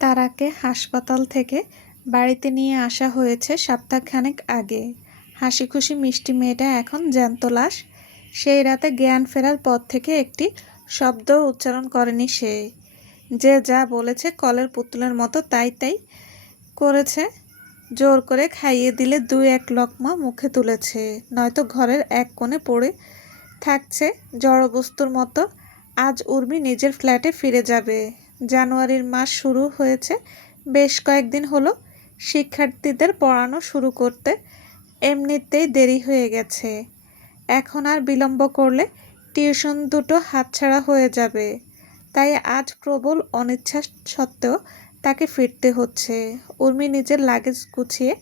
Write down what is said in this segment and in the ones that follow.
তারাকে হাসপাতাল থেকে বাড়িতে নিয়ে আসা হয়েছে সপ্তাহখানেক আগে। হাসিখুশি মিষ্টি মেয়েটা এখন জ্যান্ত লাশ। সেই রাতে জ্ঞান ফেরার পর থেকে একটি শব্দও উচ্চারণ করেনি সে। যে যা বলেছে কলের পুতুলের মতো তাই তাই করেছে। জোর করে খাইয়ে দিলে দুই এক লকমা মুখে তুলেছে, নয়তো ঘরের এক কোণে পড়ে থাকছে জড়বস্তুর মতো। আজ উর্মি নিজের ফ্ল্যাটে ফিরে যাবে। জানুয়ারির মাস শুরু হয়েছে, বেশ কয়েকদিন হলো শিক্ষার্থীদের পড়ানো শুরু করতে। এমনিতেই দেরি হয়ে গেছে, এখন আর বিলম্ব করলে টিউশন দুটো হাতছাড়া হয়ে যাবে। তাই আজ প্রবল অনিচ্ছা সত্ত্বেও তাকে ফিরতে হচ্ছে। উর্মি নিজের লাগেজ গুছিয়ে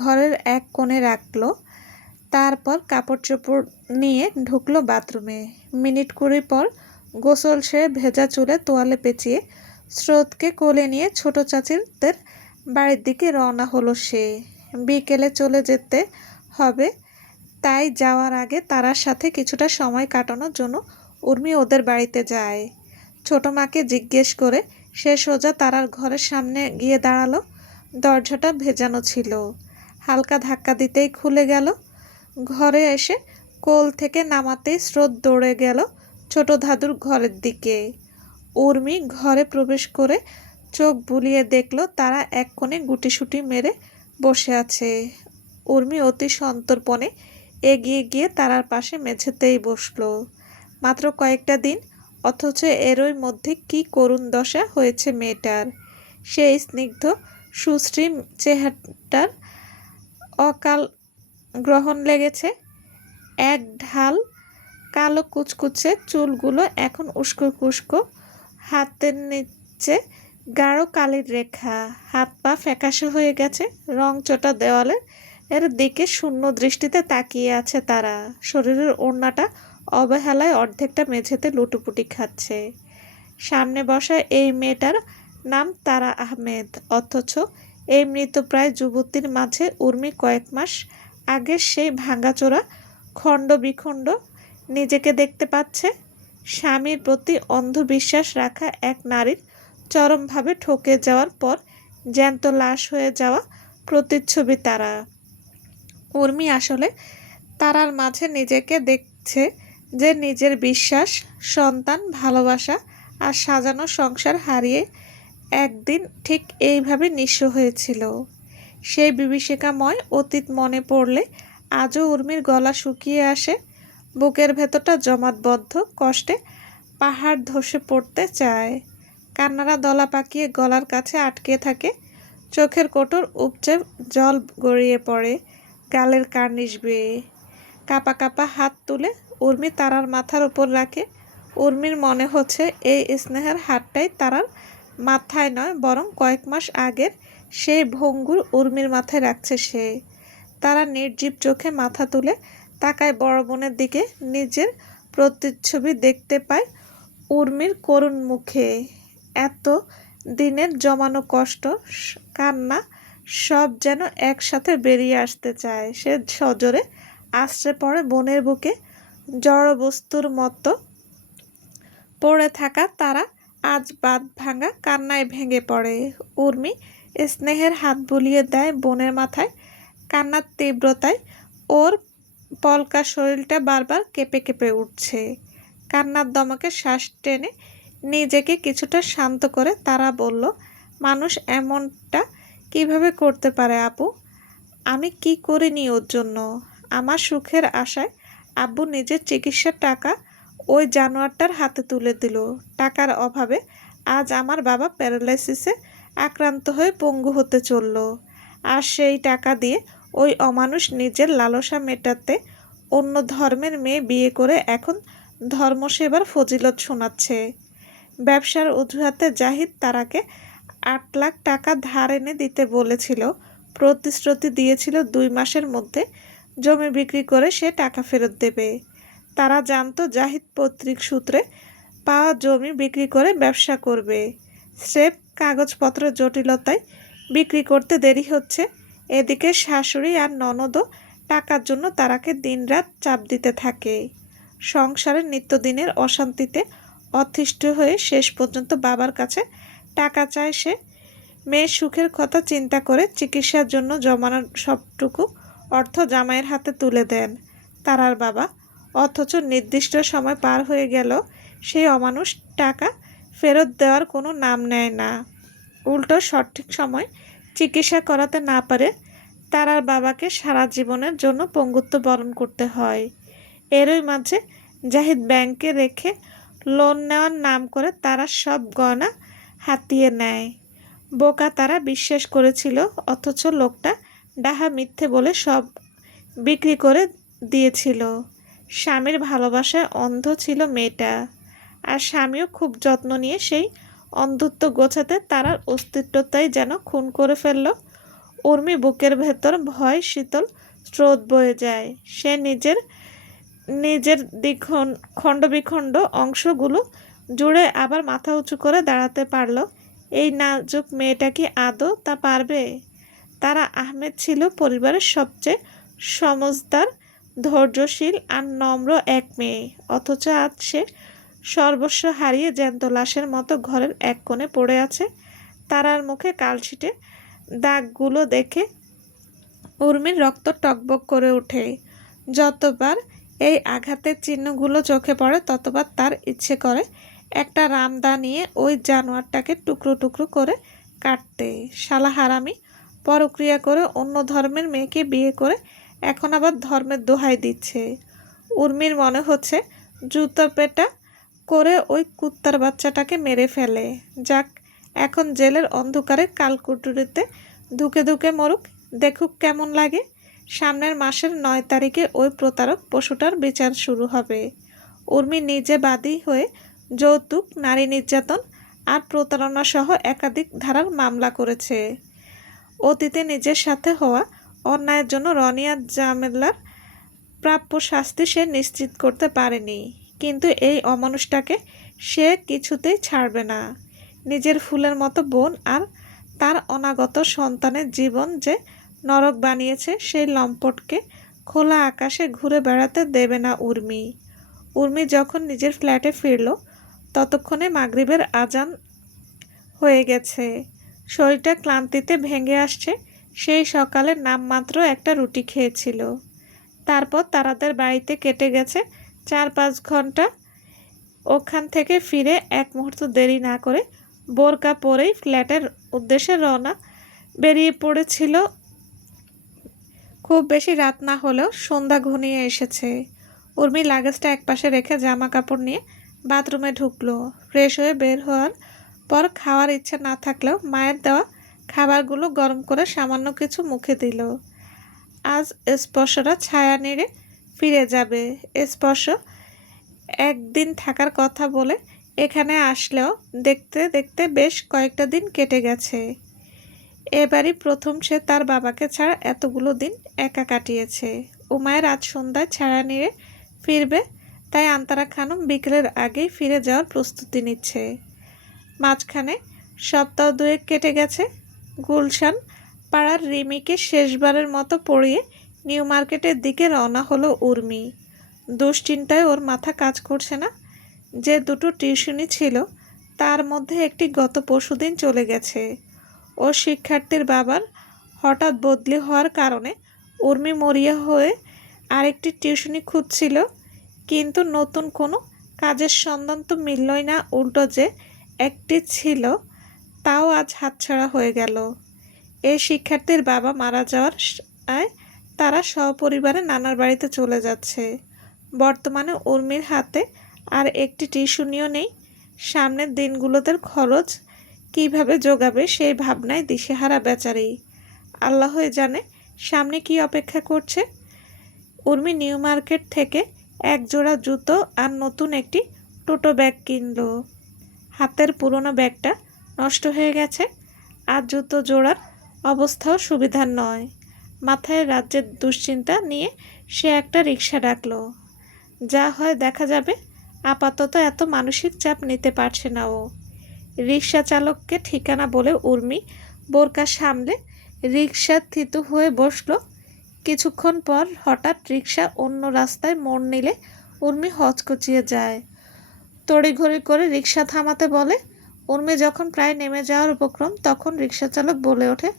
ঘরের এক কোণে রাখলো, তারপর কাপড় চোপড় নিয়ে ঢুকলো বাথরুমে। মিনিট 20 পর গোসল সেরে ভেজা চুলে তোয়ালে পেঁচিয়ে স্রোতকে কোলে নিয়ে ছোট চাচিদের বাড়ির দিকে রওনা হলো সে। বিকেলে চলে যেতে হবে, তাই যাওয়ার আগে তারার সাথে কিছুটা সময় কাটানোর জন্য উর্মি ওদের বাড়িতে যায়। ছোট মাকে জিজ্ঞেস করে সে সোজা তারার ঘরের সামনে গিয়ে দাঁড়ালো। দরজাটা ভেজানো ছিল, হালকা ধাক্কা দিতেই খুলে গেল। ঘরে এসে কোল থেকে নামাতেই স্রোত দৌড়ে গেল ছোট দাদুর ঘরের দিকে। উর্মি ঘরে প্রবেশ করে চোখ বুলিয়ে দেখল তারা এক কোণে গুটিসুটি মেরে বসে আছে। উর্মি অতি সন্তর্পণে এগিয়ে গিয়ে তারার পাশে মেঝেতেই বসলো। মাত্র কয়েকটা দিন, অথচ এরই মধ্যে কি করুণ দশা হয়েছে মেয়েটার। সেই স্নিগ্ধ সুশ্রী চেহারাটার অকাল গ্রহণ লেগেছে। এক ঢাল কালো কুচকুচে চুলগুলো এখন উস্কো খুস্কো, হাতের নিচে গাঢ় কালির রেখা, হাত পা ফ্যাকাশে হয়ে গেছে। রংচটা দেওয়ালের এর দিকে শূন্য দৃষ্টিতে তাকিয়ে আছে তারা। শরীরের ওড়নাটা অবহেলায় অর্ধেকটা মেঝেতে লুটোপুটি খাচ্ছে। সামনে বসা এই মেয়েটার নাম তারা আহমেদ, অথচ এই মৃতপ্রায় যুবতীর মাঝে উর্মি কয়েক মাস আগে সেই ভাঙাচোরা খণ্ড বিখণ্ড নিজেকে দেখতে পাচ্ছে। স্বামীর প্রতি অন্ধবিশ্বাস রাখা এক নারীর চরমভাবে ঠকে যাওয়ার পর জ্যান্ত লাশ হয়ে যাওয়া প্রতিচ্ছবি তারা। উর্মি আসলে তারার মাঝে নিজেকে দেখছে, যে নিজের বিশ্বাস, সন্তান, ভালোবাসা আর সাজানো সংসার হারিয়ে একদিন ঠিক এইভাবে নিঃস্ব হয়েছিল। সেই বিভীষিকাময় অতীত মনে পড়লে আজও উর্মির গলা শুকিয়ে আসে। বুকের ভেতরটা জমাটবদ্ধ কষ্টে পাহাড় ধসে পড়তে চায়। কান্নারা দলা পাকিয়ে গলার কাছে আটকে থাকে। চোখের কোটর উপচে জল গড়িয়ে পড়ে গালের কার্নিশ বেয়ে। কাপা কাপা হাত তুলে উর্মি তারার মাথার উপর রাখে। উর্মির মনে হচ্ছে এই স্নেহের হাতটাই তারার মাথায় নয়, বরং কয়েক মাস আগের সেই ভঙ্গুর উর্মির মাথায় রাখছে সে। তারা নির্জীব চোখে মাথা তুলে তাকায় বড় বোনের দিকে। নিজের প্রতিচ্ছবি দেখতে পায় উর্মির করুণ মুখে। এত দিনের জমানো কষ্ট, কান্না সব যেন একসাথে বেরিয়ে আসতে চায়। সে সজোরে আশ্রে পড়ে বোনের বুকে। জড়বস্তুর মতো পড়ে থাকা তারা আজ বাঁধ ভাঙা কান্নায় ভেঙে পড়ে। উর্মি স্নেহের হাত বুলিয়ে দেয় বোনের মাথায়। কান্নার তীব্রতায় ওর পলকা শরীরটা বারবার কেঁপে কেঁপে উঠছে। কান্নার দমকে শ্বাস টেনে নিজেকে কিছুটা শান্ত করে তারা বলল, মানুষ এমনটা কিভাবে করতে পারে আপু? আমি কি করিনি ওর জন্য? আমার সুখের আশায় আব্বু নিজের চিকিৎসার টাকা ওই জানোয়ারটার হাতে তুলে দিল। টাকার অভাবে আজ আমার বাবা প্যারালাইসিসে আক্রান্ত হয়ে পঙ্গু হতে চলল। আর সেই টাকা দিয়ে ওই অমানুষ নিজের লালসা মেটাতে অন্য ধর্মের মেয়ে বিয়ে করে এখন ধর্মসেবার ফজিলত শোনাচ্ছে। ব্যবসার অজুহাতে জাহিদ তারাকে 8 লাখ টাকা ধার এনে দিতে বলেছিল। প্রতিশ্রুতি দিয়েছিল 2 মাসের মধ্যে জমি বিক্রি করে সে টাকা ফেরত দেবে। তারা জানতো জাহিদ পৈতৃক সূত্রে পাওয়া জমি বিক্রি করে ব্যবসা করবে। স্রেফ কাগজপত্রের জটিলতায় বিক্রি করতে দেরি হচ্ছে। এদিকে শাশুড়ি আর ননদও টাকার জন্য তারাকে দিনরাত চাপ দিতে থাকে। সংসারের নিত্যদিনের অশান্তিতে অতিষ্ঠ হয়ে শেষ পর্যন্ত বাবার কাছে টাকা চায় সে। মেয়ের সুখের কথা চিন্তা করে চিকিৎসার জন্য জমানোর সবটুকু অর্থ জামাইয়ের হাতে তুলে দেন তারার বাবা। অথচ নির্দিষ্ট সময় পার হয়ে গেল সেই অমানুষ টাকা ফেরত দেওয়ার কোনো নাম নেয় না। উল্টো সঠিক সময় চিকিৎসা করাতে না পারে তারার বাবাকে সারা জীবনের জন্য পঙ্গুত্ব বরণ করতে হয়। এরই মাঝে জাহিদ ব্যাংকে রেখে লোন নেওয়ার নাম করে তারা সব গয়না হাতিয়ে নেয়। বোকা তারা বিশ্বাস করেছিল, অথচ লোকটা ডাহা মিথ্যে বলে সব বিক্রি করে দিয়েছিল। স্বামীর ভালোবাসায় অন্ধ ছিল মেয়েটা, আর স্বামীও খুব যত্ন নিয়ে সেই অন্ধত্ব গোছাতে তারার অস্তিত্বটাই যেন খুন করে ফেলল। উর্মি বুকের ভেতর ভয় শীতল স্রোত বয়ে যায়। সে নিজের নিজের খণ্ডবিখণ্ড অংশগুলো জুড়ে আবার মাথা উঁচু করে দাঁড়াতে পারল। এই নাজুক মেয়েটা কি আদৌ তা পারবে? তারা আহমেদ ছিল পরিবারের সবচেয়ে সমজদার, ধৈর্যশীল আর নম্র এক মেয়ে। অথচ আজ সে সর্বস্ব হারিয়ে জ্যান্ত লাশের মতো ঘরের এক কোণে পড়ে আছে। তারার মুখে কালশিটে দাগগুলো দেখে উর্মির রক্ত টকবক করে ওঠে। যতবার এই আঘাতের চিহ্নগুলো চোখে পড়ে ততবার তার ইচ্ছে করে একটা রামদা নিয়ে ওই জানোয়ারটাকে টুকরো টুকরো করে কাটতে। শালা হারামি, পরক্রিয়া করে অন্য ধর্মের মেয়েকে বিয়ে করে এখন আবার ধর্মের দোহাই দিচ্ছে। উর্মির মনে হচ্ছে জুতো পেটা করে ওই কুত্তার বাচ্চাটাকে মেরে ফেলে। যাক, এখন জেলের অন্ধকারে কালকুটুরিতে ধুকে ধুকে মরুক, দেখুক কেমন লাগে। সামনের মাসের 9 তারিখে ওই প্রতারক পশুটার বিচার শুরু হবে। উর্মি নিজে বাদী হয়ে যৌতুক, নারী নির্যাতন আর প্রতারণা সহ একাধিক ধারার মামলা করেছে। অতীতে নিজের সাথে হওয়া অন্যায়ের জন্য রনিয়া জামেলার প্রাপ্য শাস্তি সে নিশ্চিত করতে পারেনি, কিন্তু এই অমানুষটাকে সে কিছুতেই ছাড়বে না। নিজের ফুলের মতো বোন আর তার অনাগত সন্তানের জীবন যে নরক বানিয়েছে সেই লম্পটকে খোলা আকাশে ঘুরে বেড়াতে দেবে না উর্মি। উর্মি যখন নিজের ফ্ল্যাটে ফিরল ততক্ষণে মাগরিবের আজান হয়ে গেছে। শরীরটা ক্লান্তিতে ভেঙে আসছে। সেই সকালে নামমাত্র একটা রুটি খেয়েছিল। তারপর তারাদের বাড়িতে কেটে গেছে 4-5 ঘন্টা। ওখান থেকে ফিরে এক মুহূর্ত দেরি না করে বোরকা পরেই ফ্ল্যাটের উদ্দেশ্যে রওনা বেরিয়ে পড়েছিল। খুব বেশি রাত না হলেও সন্ধ্যা ঘনিয়ে এসেছে। উর্মি লাগেজটা একপাশে রেখে জামা কাপড় নিয়ে বাথরুমে ঢুকলো। ফ্রেশ হয়ে বের হওয়ার পর খাওয়ার ইচ্ছে না থাকলেও মায়ের দেওয়া খাবারগুলো গরম করে সামান্য কিছু মুখে দিল। আজ স্পর্শরা ছায়া নেড়ে ফিরে যাবে। স্পর্শ একদিন থাকার কথা বলে এখানে আসলেও দেখতে দেখতে বেশ কয়েকটা দিন কেটে গেছে। এবারই প্রথম সে তার বাবাকে ছাড়া এতগুলো দিন একা কাটিয়েছে। উমায়ের আজ সন্ধ্যায় ছায়া নেড়ে ফিরবে, তাই আন্তারা খানম বিকেলের আগেই ফিরে যাওয়ার প্রস্তুতি নিচ্ছে। মাঝখানে সপ্তাহ 2 কেটে গেছে। গুলশান পাড়ার রিমিকে শেষবারের মতো পড়িয়ে নিউ মার্কেটের দিকে রওনা হলো উর্মি। দুশ্চিন্তায় ওর মাথা কাজ করছে না। যে 2টো টিউশনি ছিল তার মধ্যে একটি গত পরশুদিন চলে গেছে। ও শিক্ষার্থীর বাবার হঠাৎ বদলি হওয়ার কারণে উর্মি মরিয়া হয়ে আরেকটি টিউশনি খুঁজছিল, কিন্তু নতুন কোনো কাজের সন্ধান তো মিললই না। উল্টো যে একটি ছিল তাও আজ হাতছাড়া হয়ে গেল। এই শিক্ষার্থীর বাবা মারা যাওয়ার তারা সপরিবারে নানার বাড়িতে চলে যাচ্ছে। বর্তমানে উর্মির হাতে আর একটি টিউশনিও নেই। সামনের দিনগুলোতে খরচ কিভাবে জোগাবে সেই ভাবনায় দিশেহারা বেচারি। আল্লাহই জানে সামনে কি অপেক্ষা করছে। উর্মি নিউ মার্কেট থেকে এক জোড়া জুতো আর নতুন একটি টোটো ব্যাগ কিনল। হাতের পুরনো ব্যাগটা নষ্ট হয়ে গেছে, আর জুতো জোড়ার অবস্থাও সুবিধার নয়। মাথায় রাজ্যের দুশ্চিন্তা নিয়ে সে একটা রিক্সা ডাকল। যা হয় দেখা যাবে। আপাতত এত মানসিক চাপ নিতে পারছে না ও। রিক্সা চালককে ঠিকানা বলে উর্মি বোরকা সামলে রিক্সা থিতু হয়ে বসল। কিছুক্ষণ পর হঠাৎ রিক্সা অন্য রাস্তায় মোড় নিলে উর্মি হচকচিয়ে যায়। তড়িঘড়ি করে রিক্সা থামাতে বলে। উর্মি যখন প্রায় নেমে যাওয়ার উপক্রম তখন রিকশাচালক বলে ওঠে,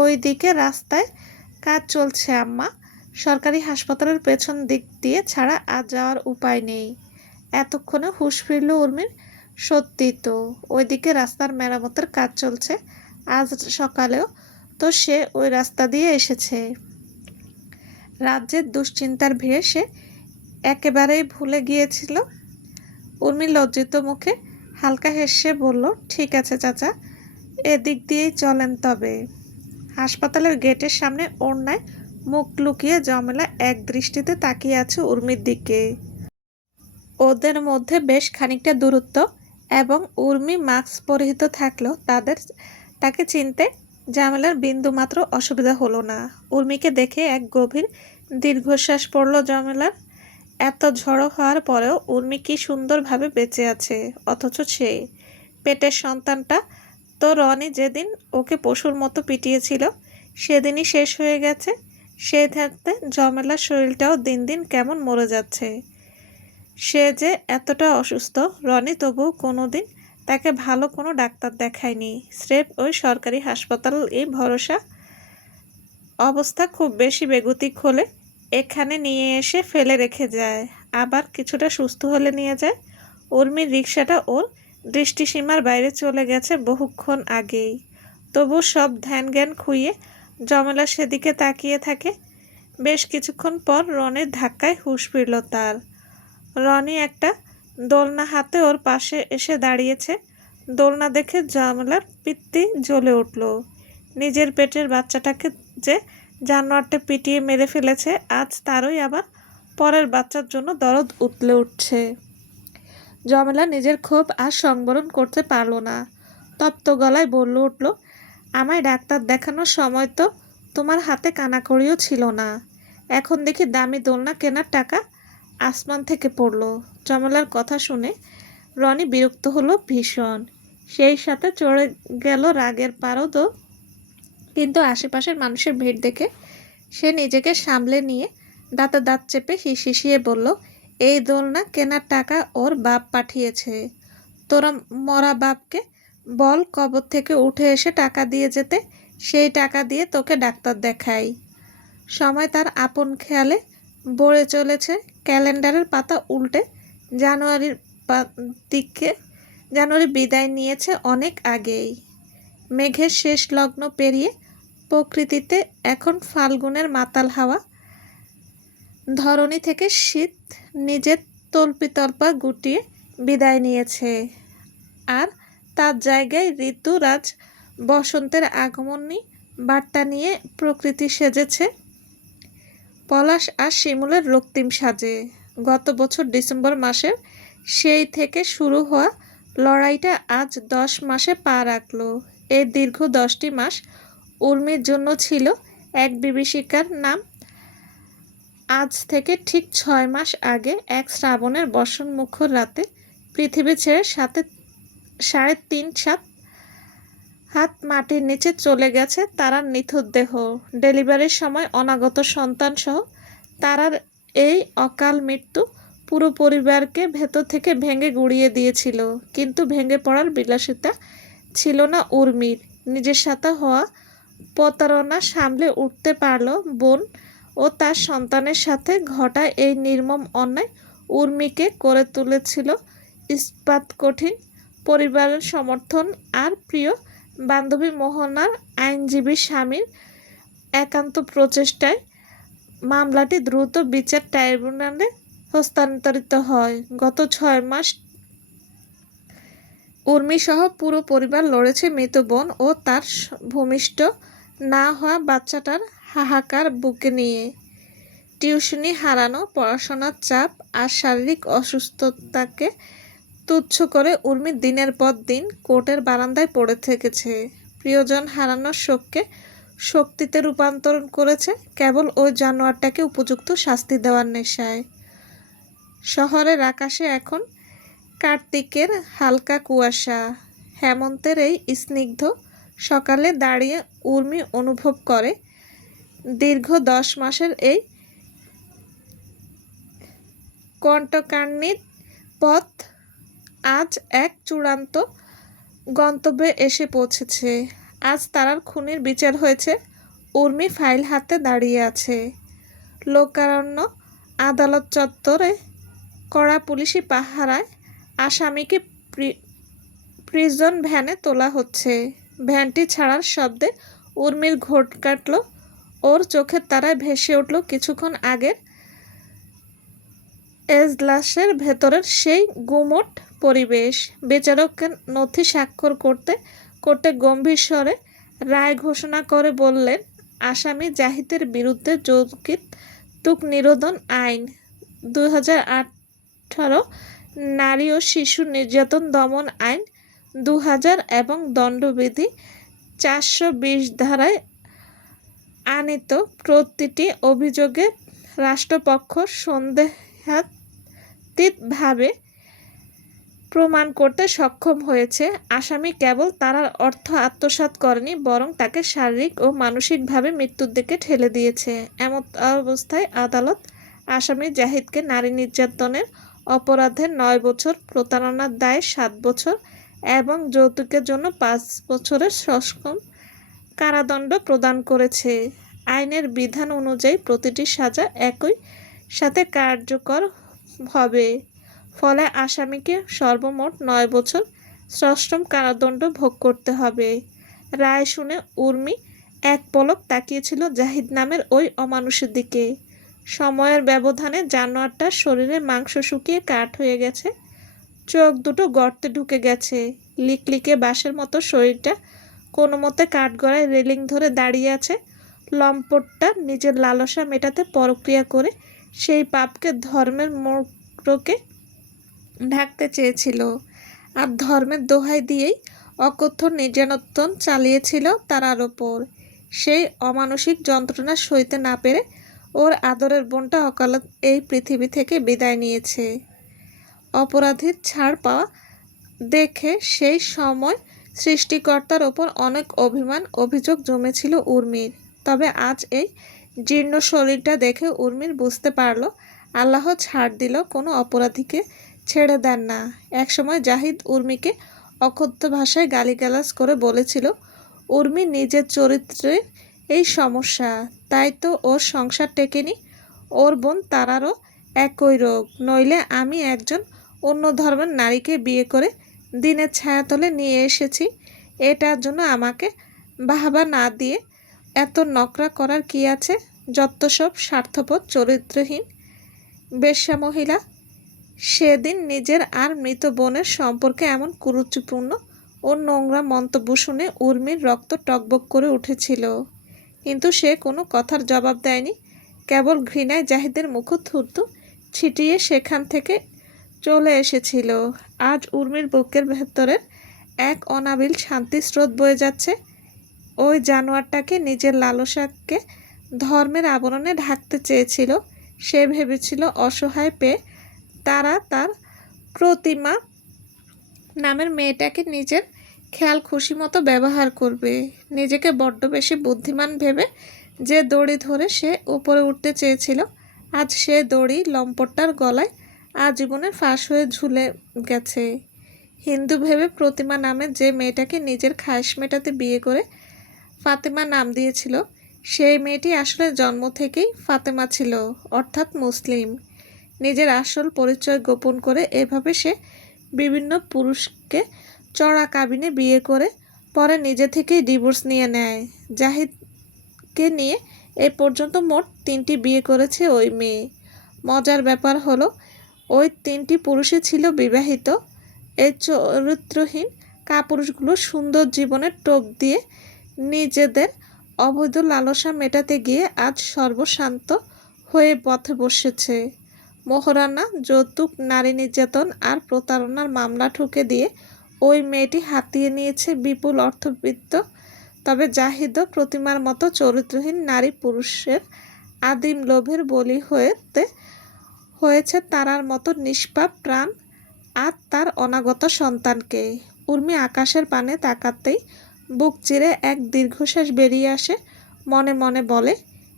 ওই দিকে রাস্তায় কাজ চলছে আম্মা। সরকারি হাসপাতালের পেছন দিক দিয়ে ছাড়া আজ যাওয়ার উপায় নেই। এতক্ষণে হুঁশ ফিরল উর্মির। সত্যি তো, ওইদিকে রাস্তার মেরামতের কাজ চলছে। আজ সকালেও তো সে ওই রাস্তা দিয়ে এসেছে। রাজ্যের দুশ্চিন্তার ভিড়ে সে একেবারেই ভুলে গিয়েছিল। উর্মি লজ্জিত মুখে হালকা হেসে বলল, ঠিক আছে চাচা, এদিক দিয়েই চলেন তবে। হাসপাতালের গেটের সামনে ওড়নায় মুখ লুকিয়ে জমেলা এক দৃষ্টিতে তাকিয়ে আছে উর্মির দিকে। ওদের মধ্যে বেশ খানিকটা দূরত্ব এবং উর্মি মাস্ক পরিহিত থাকলেও তাকে চিনতে জামেলার বিন্দুমাত্র অসুবিধা হলো না। উর্মিকে দেখে এক গভীর দীর্ঘশ্বাস পড়ল জামেলার। এত ঝড়ো হওয়ার পরেও উর্মি কি সুন্দরভাবে বেঁচে আছে। অথচ সে পেটের সন্তানটা তো রনি যেদিন ওকে পশুর মতো পিটিয়েছিল সেদিনই শেষ হয়ে গেছে। সেই থাকতে জমেলার শরীরটাও দিন দিন কেমন মরে যাচ্ছে। সে যে এতটা অসুস্থ, রনি তবুও কোনোদিন তাকে ভালো কোনো ডাক্তার দেখায়নি। স্রেফ ওই সরকারি হাসপাতাল এই ভরসা। অবস্থা খুব বেশি বেগতিক হলে এখানে নিয়ে এসে ফেলে রেখে যায়, আবার কিছুটা সুস্থ হলে নিয়ে যায়। উর্মির রিকশাটা ওর দৃষ্টিসীমার বাইরে চলে গেছে বহুক্ষণ আগেই। তবু সব ধ্যান জ্ঞান খুইয়ে জমেলা সেদিকে তাকিয়ে থাকে। বেশ কিছুক্ষণ পর রনির ধাক্কায় হুঁশ ফিরল তার। রনি একটা দোলনা হাতে ওর পাশে এসে দাঁড়িয়েছে। দোলনা দেখে জমেলার পিত্তি জ্বলে উঠল। নিজের পেটের বাচ্চাটাকে যে জানোয়ারটা পিটিয়ে মেরে ফেলেছে, আজ তারই আবার পরের বাচ্চার জন্য দরদ উতলে উঠছে। জমেলা নিজের ক্ষোভ আর সংবরণ করতে পারল না। তপ্ত গলায় বলল উঠল, আমায় ডাক্তার দেখানোর সময় তো তোমার হাতে কানাকড়িও ছিল না। এখন দেখি দামি দোলনা কেনার টাকা আসমান থেকে পড়ল। জমেলার কথা শুনে রনি বিরক্ত হলো ভীষণ। সেই সাথে চড়ে গেল রাগের পারদও। কিন্তু আশেপাশের মানুষের ভিড় দেখে সে নিজেকে সামলে নিয়ে দাঁতে দাঁত চেপে হিসিয়ে বলল, এই দোলনা কেনার টাকা ওর বাপ পাঠিয়েছে। তোরা মরা বাপকে বল কবর থেকে উঠে এসে টাকা দিয়ে যেতে, সেই টাকা দিয়ে তোকে ডাক্তার দেখাই। সময় তার আপন খেয়ালে বয়ে চলেছে। ক্যালেন্ডারের পাতা উল্টে জানুয়ারির জানুয়ারি বিদায় নিয়েছে অনেক আগেই। মেঘের শেষ লগ্ন পেরিয়ে প্রকৃতিতে এখন ফাল্গুনের মাতাল হাওয়া। ধরণী থেকে শীত নিজের তল্পিতল্পা গুটিয়ে বিদায় নিয়েছে। আর তার জায়গায় ঋতুরাজ বসন্তের আগমনী বার্তা নিয়ে প্রকৃতি সেজেছে পলাশ আর শিমুলের রক্তিম সাজে। গত বছর ডিসেম্বর মাসের সেই থেকে শুরু হওয়া লড়াইটা আজ 10 মাসে পা রাখল। এই দীর্ঘ 10টি মাস উর্মির জন্য ছিল এক বিভীষিকার নাম। আজ থেকে ঠিক 6 মাস আগে এক শ্রাবণের বর্ষণমুখর রাতে পৃথিবী ছেড়ে 3.5 হাত মাটির নিচে চলে গেছে তারার নিথর দেহ। ডেলিভারির সময় অনাগত সন্তান সহ তারার এই অকাল মৃত্যু পুরো পরিবারকে ভেতর থেকে ভেঙে গুঁড়িয়ে দিয়েছিল। কিন্তু ভেঙে পড়ার বিলাসিতা ছিল না উর্মির। নিজের সাথে হওয়া প্রতারণা সামলে উঠতে পারল বোন ও তার সন্তানের সাথে ঘটা এই নির্মম অন্যায় উর্মিকে করে তুলেছিল ইস্পাত কঠিন। পরিবারের সমর্থন আর প্রিয় বান্ধবী মোহনার আইনজীবী স্বামীর একান্ত প্রচেষ্টায় মামলাটি দ্রুত বিচার ট্রাইব্যুনালে হস্তান্তরিত হয়। গত 6 মাস উর্মিসহ পুরো পরিবার লড়েছে মৃত বোন ও তার ভূমিষ্ঠ না হওয়া বাচ্চাটার হাহাকার বুকে নিয়ে। টিউশনি হারানো, পড়াশোনার চাপ আর শারীরিক অসুস্থতাকে তুচ্ছ করে উর্মি দিনের পর দিন কোর্টের বারান্দায় পড়ে থেকেছে। প্রিয়জন হারানোর শোককে শক্তিতে রূপান্তরণ করেছে কেবল ওই জানোয়ারটাকে উপযুক্ত শাস্তি দেওয়ার নেশায়। শহরের আকাশে এখন কার্তিকের হালকা কুয়াশা। হেমন্তের এই স্নিগ্ধ সকালে দাঁড়িয়ে উর্মি অনুভব করে দীর্ঘ 10 মাসের এই কণ্টকান্নির পথ আজ এক চূড়ান্ত গন্তব্যে এসে পৌঁছেছে। আজ তারার খুনির বিচার হয়েছে। উর্মি ফাইল হাতে দাঁড়িয়ে আছে। লোকারণ্য আদালত চত্বরে কড়া পুলিশি পাহারায় আসামিকে প্রিজন ভ্যানে তোলা হচ্ছে। ভ্যানটি ছাড়ার শব্দে উর্মির ঘোট কাটল। ওর চোখের তারায় ভেসে উঠল কিছুক্ষণ আগের এজলাসের ভেতরের সেই গুমোট পরিবেশ। বিচারককে নথি স্বাক্ষর করতে করতে গম্ভীর স্বরে রায় ঘোষণা করে বললেন, আসামি জাহিদের বিরুদ্ধে যৌতুক নিরোধন আইন 2018, নারী ও শিশু নির্যাতন দমন আইন 2000 এবং দণ্ডবিধি 420 ধারায় আনীত প্রতিটি অভিযোগে রাষ্ট্রপক্ষ সন্দেহাতীতভাবে প্রমাণ করতে সক্ষম হয়েছে আসামি কেবল তার অর্থ আত্মসাৎ করেনি, বরং তাকে শারীরিক ও মানসিকভাবে মৃত্যুর দিকে ঠেলে দিয়েছে। এমন অবস্থায় আদালত আসামি জাহিদকে নারী নির্যাতনের অপরাধে 9 বছর, প্রতারণার দায়ে 7 বছর এবং যৌতুকের জন্য 5 বছরের সশ্রম কারাদণ্ড প্রদান করেছে। আইনের বিধান অনুযায়ী প্রতিটি সাজা একই সাথে কার্যকর হবে। ফলে আসামিকে সর্বমোট 9 বছর সশ্রম কারাদণ্ড ভোগ করতে হবে। রায় শুনে উর্মি এক পলক তাকিয়েছিল জাহিদ নামের ওই অমানুষের দিকে। সময়ের ব্যবধানে জানোয়ারটার শরীরে মাংস শুকিয়ে কাঠ হয়ে গেছে, চোখ দুটো গর্তে ঢুকে গেছে, লিকলিকে বাঁশের মতো শরীরটা কোনো মতে কাঠগড়ায় রেলিং ধরে দাঁড়িয়ে আছে। লম্পটটা নিজের লালসা মেটাতে পরক্রিয়া করে সেই পাপকে ধর্মের মোড়কে ঢাকতে চেয়েছিল, আর ধর্মের দোহাই দিয়েই অকথ্য নির্যাতন চালিয়েছিল তার ওপর। সেই অমানসিক যন্ত্রণা সইতে না পেরে ওর আদরের বোনটা অকালত এই পৃথিবী থেকে বিদায় নিয়েছে। অপরাধীর ছাড় পাওয়া দেখে সেই সময় সৃষ্টিকর্তার ওপর অনেক অভিযোগ জমেছিল উর্মির। তবে আজ এই জীর্ণ শরীরটা দেখে উর্মির বুঝতে পারল, আল্লাহ ছাড় দিল কোনো অপরাধীকে ছেড়ে দেন না। একসময় জাহিদ উর্মিকে অকথ্য ভাষায় গালিগালাজ করে বলেছিল, উর্মি নিজের চরিত্রের এই সমস্যা, তাই তো ওর সংসার টেকেনি। ওর বোন তারারও একই রোগ, নইলে আমি একজন অন্য ধর্মের নারীকে বিয়ে করে দিনের ছায়াতলে নিয়ে এসেছি। এটার জন্য আমাকে বাহবা না দিয়ে এত নকরা করার কি আছে? যত সব স্বার্থপর চরিত্রহীন বেশ্যা মহিলা। সেদিন নিজের আর মৃত বোনের সম্পর্কে এমন কুরুচিপূর্ণ ও নোংরা মন্তব্য শুনে উর্মির রক্ত টকবক করে উঠেছিল, কিন্তু সে কোনো কথার জবাব দেয়নি। কেবল ঘৃণায় জাহিদের মুখ থুতু ছিটিয়ে সেখান থেকে চলে এসেছিল। আজ উর্মির বুকের ভেতরের এক অনাবিল শান্তির স্রোত বয়ে যাচ্ছে। ওই জানোয়ারটাকে, নিজের লালসাকে ধর্মের আবরণে ঢাকতে চেয়েছিল। সে ভেবেছিল অসহায় পেয়ে তারা তার প্রতিমা নামের মেয়েটাকে নিজের খেয়াল খুশি মতো ব্যবহার করবে। নিজেকে বড্ড বেশি বুদ্ধিমান ভেবে যে দড়ি ধরে সে উপরে উঠতে চেয়েছিল, আজ সে দড়ি লম্পটটার গলায় আজীবনের ফাঁস হয়ে ঝুলে গেছে। হিন্দু ভেবে প্রতিমা নামে যে মেয়েটাকে নিজের খায়েশ মেটাতে বিয়ে করে ফাতেমা নাম দিয়েছিল, সেই মেয়েটি আসলে জন্ম থেকেই ফাতেমা ছিল, অর্থাৎ মুসলিম। নিজের আসল পরিচয় গোপন করে এভাবে সে বিভিন্ন পুরুষকে চড়া কাবিনে বিয়ে করে পরে নিজে থেকেই ডিভোর্স নিয়ে নেয়। জাহিদকে নিয়ে এ পর্যন্ত মোট 3টি বিয়ে করেছে ওই মেয়ে। মজার ব্যাপার হলো, ওই 3টি পুরুষই ছিল বিবাহিত। এই চরিত্রহীন কাপুরুষগুলো সুন্দর জীবনের টোপ দিয়ে নিজেদের অবৈধ লালসা মেটাতে গিয়ে আজ সর্বশান্ত হয়ে পথে বসেছে। মোহরানা, যৌতুক, নারী নির্যাতন আর প্রতারণার মামলা ঠুকে দিয়ে ওই মেয়েটি হাতিয়ে নিয়েছে বিপুল অর্থবিত্ত। তবে জাহিদও প্রতিমার মতো চরিত্রহীন নারী পুরুষের আদিম লোভের বলি হয়েছে তারার মতো নিষ্পাপ প্রাণ আর তার অনাগত সন্তানকে। উর্মি আকাশের পানে তাকাতেই বুক চিরে এক দীর্ঘশ্বাস বেরিয়ে আসে। মনে মনে বলে,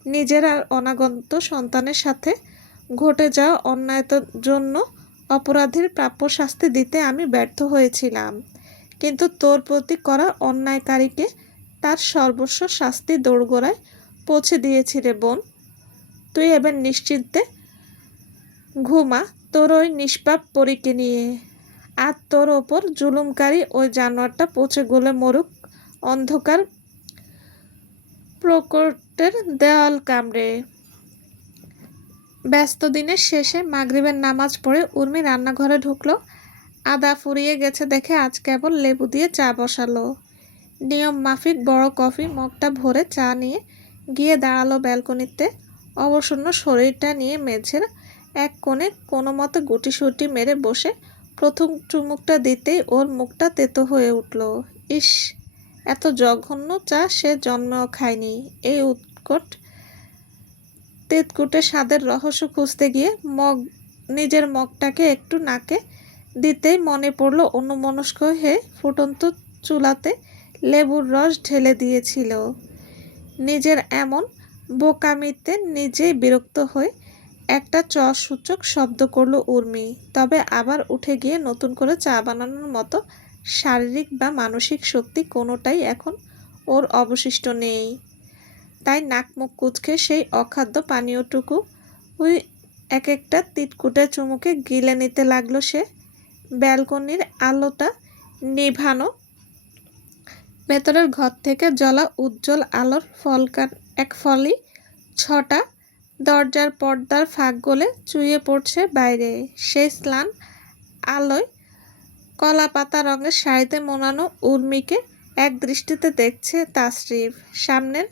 নিজের আর অনাগত সন্তানের সাথে ঘটে যাওয়া অন্যায়ের জন্য অপরাধীর প্রাপ্য শাস্তি দিতে আমি ব্যর্থ হয়েছিলাম, কিন্তু তোর প্রতি করা অন্যায়কারীকে তার সর্বস্ব শাস্তি দোরগোড়ায় পৌঁছে দিয়েছি রে বোন। তুই এবার নিশ্চিন্তে ঘুমা তোর ওই নিষ্পাপ পরীকে নিয়ে। আর তোর ওপর জুলুমকারী ওই জানোয়ারটা পচে গলে মরুক অন্ধকার প্রকটের দেওয়াল কামড়ে। ব্যস্ত দিনের শেষে মাগরিবের নামাজ পড়ে উর্মি রান্নাঘরে ঢুকলো। আদা ফুরিয়ে গেছে দেখে আজ কেবল লেবু দিয়ে চা বসালো। নিয়ম মাফিক বড় কফি মগটা ভরে চা নিয়ে গিয়ে দাঁড়ালো ব্যালকনিতে। অবসন্ন শরীরটা নিয়ে মেঝের এক কোণে কোনো মতে গুটিসুটি মেরে বসে প্রথম চুমুকটা দিতেই ওর মুখটা তেতো হয়ে উঠল। ইস, এত জঘন্য চা সে জন্মেও খায়নি। এই উৎকট তেতকুটে স্বাদের রহস্য খুঁজতে গিয়ে নিজের মগটাকে একটু নাকে দিতেই মনে পড়ল অন্যমনস্ক হয়ে ফুটন্ত চুলাতে লেবুর রস ঢেলে দিয়েছিল। নিজের এমন বোকামিতে নিজেই বিরক্ত হয়ে একটা সূচক শব্দ করল উর্মি। তবে আবার উঠে গিয়ে নতুন করে চা বানানোর মতো শারীরিক বা মানসিক শক্তি কোনোটাই এখন ওর অবশিষ্ট নেই। তাই নাক মুখ কুচকে সেই অখাদ্য পানীয়টুকু ওই এক একটা তিতকুটে চুমুকে গিলে নিতে লাগলো সে। ব্যালকনির আলোটা নিভানো, ভেতরের ঘর থেকে জ্বলা উজ্জ্বল আলোর এক ফলি ছটা দরজার পর্দার ফাঁক গলে চুইয়ে পড়ছে বাইরে। সেই স্নান আলোয় কলা পাতা রঙের শাড়িতে মোড়ানো উর্মিকে এক দৃষ্টিতে দেখছে তাসরিফ। সামনের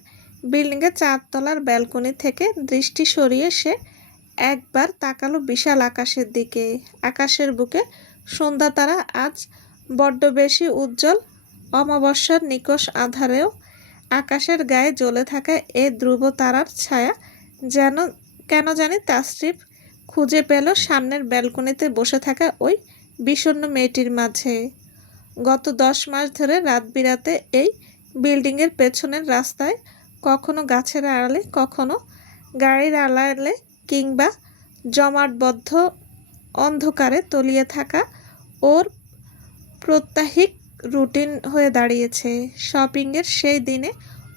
বিল্ডিংয়ের 4 তলার ব্যালকনি থেকে দৃষ্টি সরিয়ে সে একবার তাকালো বিশাল আকাশের দিকে। আকাশের বুকে সন্ধ্যা তারা আজ বড্ড বেশি উজ্জ্বল। অমাবস্যার নিকষ আধারেও আকাশের গায়ে জ্বলে থাকা এ ধ্রুব তারার ছায়া কেন জানি তাসরিফ খুঁজে পেল সামনের ব্যালকনিতে বসে থাকা ওই বিষণ্ণ মেয়েটির মাঝে। গত 10 মাস ধরে রাত বিরাতে এই বিল্ডিংয়ের পেছনের রাস্তায় কখনো গাছের আড়ালে, কখনো গাড়ির আড়ালে কিংবা জমাটবদ্ধ অন্ধকারে তলিয়ে থাকা ওর প্রত্যাহিক রুটিন হয়ে দাঁড়িয়েছে। শপিংয়ের সেই দিনে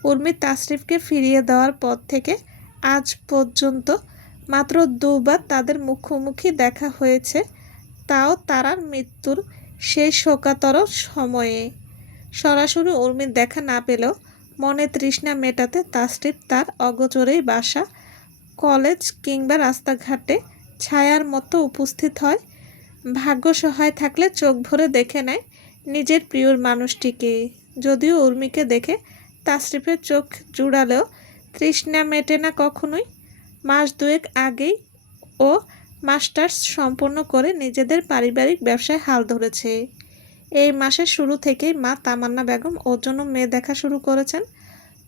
উর্মি তাসরিফকে ফিরিয়ে দেওয়ার পর থেকে আজ পর্যন্ত মাত্র 2 বার তাদের মুখোমুখি দেখা হয়েছে, তাও তারার মৃত্যুর সেই শোকাতর সময়ে। সরাসরি উর্মির দেখা না পেলেও মনে তৃষ্ণা মেটাতে তাসরিফ তার অগোচরেই বাসা, কলেজ কিংবা রাস্তাঘাটে ছায়ার মতো উপস্থিত হয়। ভাগ্য সহায় থাকলে চোখ ভরে দেখে নেয় নিজের প্রিয় মানুষটিকে। যদিও উর্মিকে দেখে তাসরিফের চোখ জুড়ালেও তৃষ্ণা মেটে না কখনোই। মাস 2 আগেই ও মাস্টার্স সম্পন্ন করে নিজেদের পারিবারিক ব্যবসায় হাল ধরেছে। এই মাসের শুরু থেকেই মা তামান্না বেগম ওর জন্য মেয়ে দেখা শুরু করেছেন।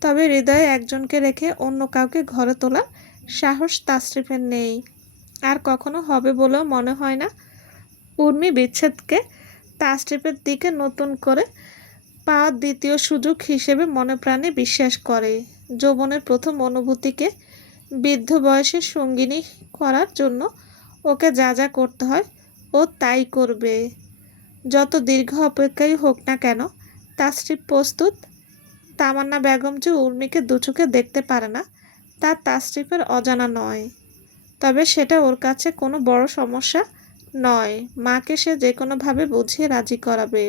তবে হৃদয়ে একজনকে রেখে অন্য কাউকে ঘরে তোলার সাহস তাসরিফের নেই, আর কখনো হবে বলেও মনে হয় না। উর্মি বিচ্ছেদকে তাসরিফের দিকে নতুন করে পাওয়ার দ্বিতীয় সুযোগ হিসেবে মনে প্রাণে বিশ্বাস করে। যৌবনের প্রথম অনুভূতিকে বৃদ্ধ বয়সে সঙ্গিনী করার জন্য ওকে যা যা করতে হয় ও তাই করবে। যত দীর্ঘ অপেক্ষাই হোক না কেন তাসরিফ প্রস্তুত। তামান্না বেগম যে উর্মিকে দুচোখে দেখতে পারে না তা তাসরিফের অজানা নয়। তবে সেটা ওর কাছে কোনো বড় সমস্যা নয়। মাকে সে যে কোনোভাবে বুঝিয়ে রাজি করাবে।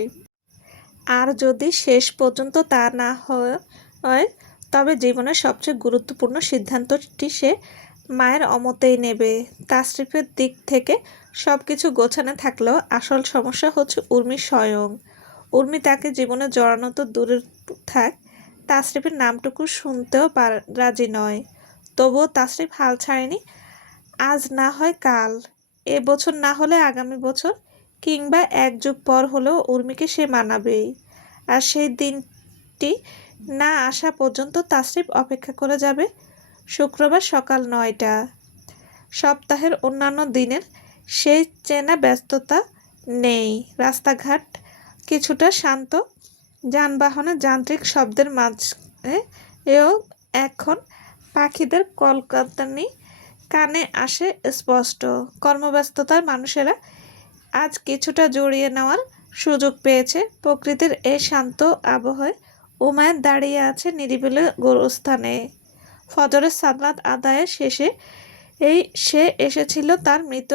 আর যদি শেষ পর্যন্ত তা না হয় তবে জীবনের সবচেয়ে গুরুত্বপূর্ণ সিদ্ধান্তটি সে মায়ের অমতেই নেবে। তাসরিফের দিক থেকে সব কিছু গোছানো থাকলেও আসল সমস্যা হচ্ছে উর্মি স্বয়ং। উর্মি তাকে জীবনে জড়ানো তো দূরে থাক, তাসরিফের নামটুকু শুনতেও রাজি নয়। তবুও তাসরিফ হাল ছাড়েনি। আজ না হয় কাল, এ বছর না হলে আগামী বছর, কিংবা 1 যুগ পর হলেও উর্মিকে সে মানাবেই। আর সেই দিনটি না আসা পর্যন্ত তাসরিফ অপেক্ষা করে যাবে। শুক্রবার সকাল 9টা। সপ্তাহের অন্যান্য দিনের সেই চেনা ব্যস্ততা নেই। রাস্তাঘাট কিছুটা শান্ত, যানবাহনের যান্ত্রিক শব্দের মাঝে এও এখন পাখিদের কলকাতানি কানে আসে স্পষ্ট। কর্মব্যস্ততার মানুষেরা আজ কিছুটা জড়িয়ে নেওয়ার সুযোগ পেয়েছে। প্রকৃতির এই শান্ত আবহে উমায়ের দাঁড়িয়ে আছে নিরিবিলি গোরস্থানে। ফজরের সালাত আদায়ের শেষে সে এসেছিল তার মৃত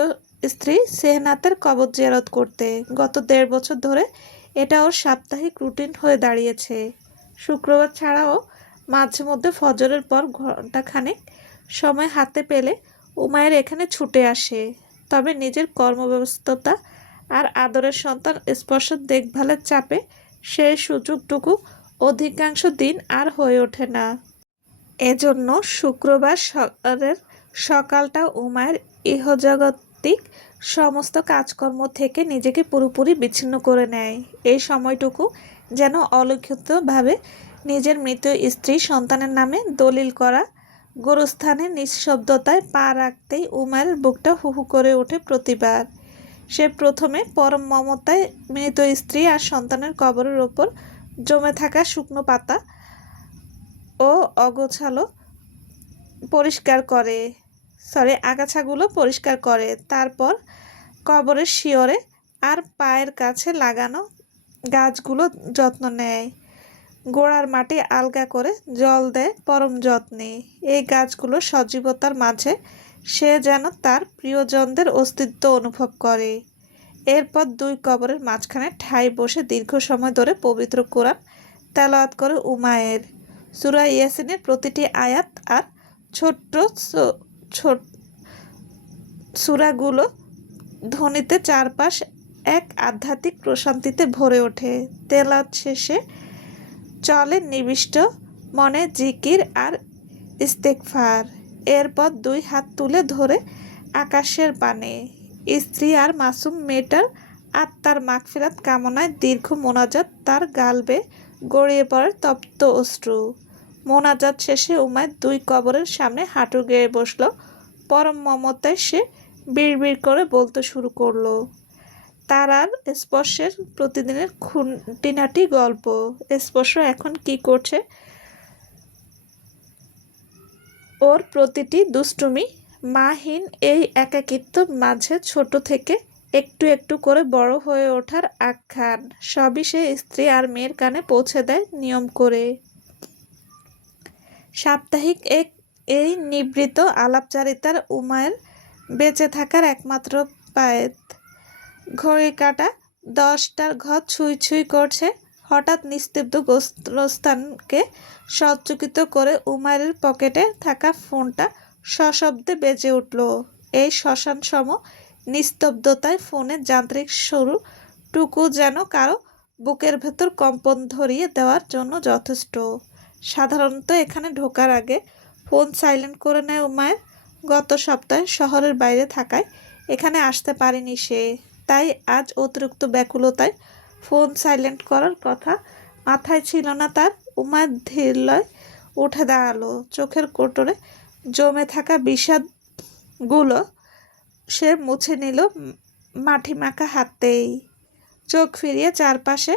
স্ত্রী সেহনাতের কবর জিয়ারত করতে। গত ১.৫ বছর ধরে এটা ওর সাপ্তাহিক রুটিন হয়ে দাঁড়িয়েছে। শুক্রবার ছাড়াও মাঝে মধ্যে ফজরের পর ঘণ্টাখানেক সময় হাতে পেলে উমায়ের এখানে ছুটে আসে। তবে নিজের কর্মব্যস্ততা আর আদরের সন্তান স্পর্শ দেখভালের চাপে সেই সুযোগটুকু অধিকাংশ দিন আর হয়ে ওঠে না। এজন্য শুক্রবার সকালটা উমায়ের ইহজগতিক সমস্ত কাজকর্ম থেকে নিজেকে পুরোপুরি বিচ্ছিন্ন করে নেয়। এই সময়টুকু যেন অলৌকিকভাবে নিজের মৃত স্ত্রী সন্তানের নামে দলিল করা। গোরস্থানে নিঃশব্দতায় পা রাখতেই উমায়ের বুকটা হু হু করে ওঠে প্রতিবার। সে প্রথমে পরম মমতায় মৃত স্ত্রী আর সন্তানের কবরের ওপর জমে থাকা শুকনো পাতা ও আগাছাগুলো পরিষ্কার করে। তারপর কবরের শিয়রে আর পায়ের কাছে লাগানো গাছগুলো যত্ন নেয়। গোড়ার মাটি আলগা করে জল দেয় পরম যত্নে। এই গাছগুলো সজীবতার মাঝে সে যেন তার প্রিয়জনদের অস্তিত্ব অনুভব করে। এরপর ২ কবরের মাঝখানে ঠায় বসে দীর্ঘ সময় ধরে পবিত্র কোরআন তেলাওয়াত করে উমায়ের। সূরা ইয়াসিনের প্রতিটি আয়াত আর ছোট্ট সূরাগুলো ধ্বনিতে চারপাশ এক আধ্যাত্মিক প্রশান্তিতে ভরে ওঠে। তেলাওয়াত শেষে চলে নিবিষ্ট মনে জিকির আর ইস্তেগফার। এরপর ২ হাত তুলে ধরে আকাশের পানে স্ত্রী আর মাসুম মেয়েটার আত্মার মাগফিরাত কামনায় দীর্ঘ মোনাজাত। তার গাল বেয়ে গড়িয়ে পড়ে তপ্ত অশ্রু। মোনাজাত শেষে উমায়ের ২ কবরের সামনে হাঁটু গেড়ে বসল। পরম মমতায় সে বিড়বিড় করে বলতে শুরু করলো তার আর স্পর্শের প্রতিদিনের খুঁটিনাটি গল্প। স্পর্শ এখন কি করছে, ওর প্রতিটি দুষ্টুমি, মাহীন এই একাকিত্ব মাঝে ছোট থেকে একটু একটু করে বড় হয়ে ওঠার আখ্যান সবই সে স্ত্রী আর মেয়ের কানে পৌঁছে দেয় নিয়ম করে। সাপ্তাহিক এই নিবৃত আলাপচারিতার উমায়ের বেঁচে থাকার একমাত্র পায়েত। ঘড়ি কাঁটা ১০টার ঘর ছুঁই ছুঁই করছে। হঠাৎ নিস্তব্ধ গোরস্থানকে সচকিত করে উমায়ের পকেটে থাকা ফোনটা সশব্দে বেজে উঠল। এই শ্মশানসম নিস্তব্ধতায় ফোনের যান্ত্রিক শুরুটুকু যেন কারো বুকের ভেতর কম্পন ধরিয়ে দেওয়ার জন্য যথেষ্ট। সাধারণত এখানে ঢোকার আগে ফোন সাইলেন্ট করে নেয় উমায়ের। গত সপ্তাহে শহরের বাইরে থাকায় এখানে আসতে পারেনি সে। তাই আজ অতিরিক্ত ব্যাকুলতায় ফোন সাইলেন্ট করার কথা মাথায় ছিল না তার। উমায়ের ধীরলয়ে উঠে দাঁড়ালো। চোখের কোটরে জমে থাকা বিষাদগুলো সে মুছে নিল মাটি মাখা হাতেই। চোখ ফিরিয়ে চারপাশে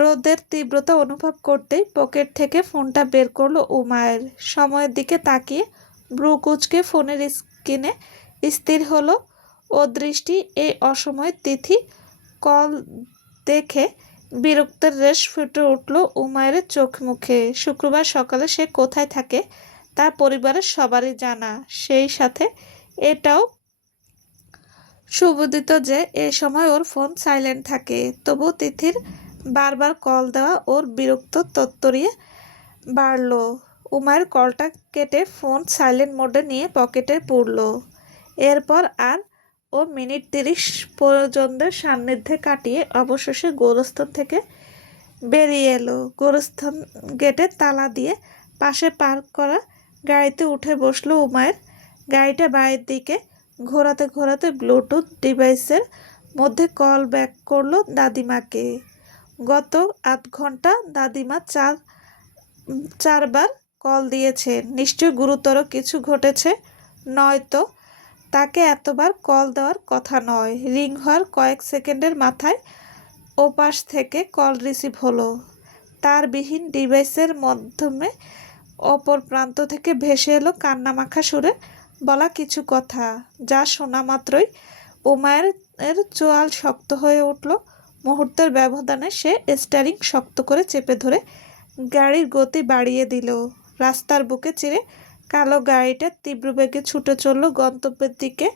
রোদের তীব্রতা অনুভব করতেই পকেট থেকে ফোনটা বের করলো উমায়ের। সময়ের দিকে তাকিয়ে ভ্রু কুঁচকে ফোনের স্ক্রিনে স্থির হলো ও দৃষ্টি। এই অসময়ে তিথি কল দেখে বিরক্তের রেশ ফুটে উঠল উমায়ের চোখ মুখে। শুক্রবার সকালে সে কোথায় থাকে তা পরিবারের সবারই জানা। সেই সাথে এটাও সুবিদিত যে এ সময় ওর ফোন সাইলেন্ট থাকে। তবু তিথির বারবার কল দেওয়া ওর বিরক্ত তত্তরিয়ে বাড়ল। উমায়ের কলটা কেটে ফোন সাইলেন্ট মোডে নিয়ে পকেটে পুরল। এরপর আর ও মিনিট ৩০ পরিজনদের সান্নিধ্যে কাটিয়ে অবশেষে গোরস্থান থেকে বেরিয়ে এলো। গোরস্থান গেটে তালা দিয়ে পাশে পার্ক করা গাড়িতে উঠে বসলো উমায়ের। গাড়িটা বাড়ির দিকে ঘোরাতে ঘোরাতে ব্লুটুথ ডিভাইসের মধ্যে কল ব্যাক করলো দাদিমাকে। গত ৮ ঘন্টা দাদিমা চারবার কল দিয়েছে। নিশ্চয় গুরুতর কিছু ঘটেছে, নয়তো তাকে এতবার কল দেওয়ার কথা নয়। রিং হওয়ার কয়েক সেকেন্ডের মাথায় ওপাশ থেকে কল রিসিভ হলো। তারবিহীন ডিভাইসের মাধ্যমে অপর প্রান্ত থেকে ভেসে এলো কান্নামাখা সুরে বলা কিছু কথা, যা শোনা মাত্রই উমায়ের চোয়াল শক্ত হয়ে উঠল। মুহূর্তের ব্যবধানে সে স্টিয়ারিং শক্ত করে চেপে ধরে গাড়ির গতি বাড়িয়ে দিল। রাস্তার বুকে চিরে কালো গাড়িটা তীব্র বেগে ছুটে চলল গন্তব্যের দিকে।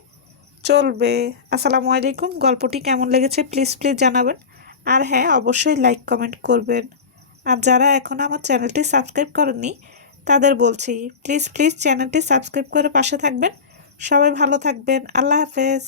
চলবে। আসসালামু আলাইকুম। গল্পটি কেমন লেগেছে প্লিজ জানাবেন। আর হ্যাঁ, অবশ্যই লাইক কমেন্ট করবেন। আর যারা এখনও আমার চ্যানেলটি সাবস্ক্রাইব করেননি তাদের বলছি প্লিজ চ্যানেলটি সাবস্ক্রাইব করে পাশে থাকবেন। সবাই ভালো থাকবেন। আল্লাহ হাফেজ।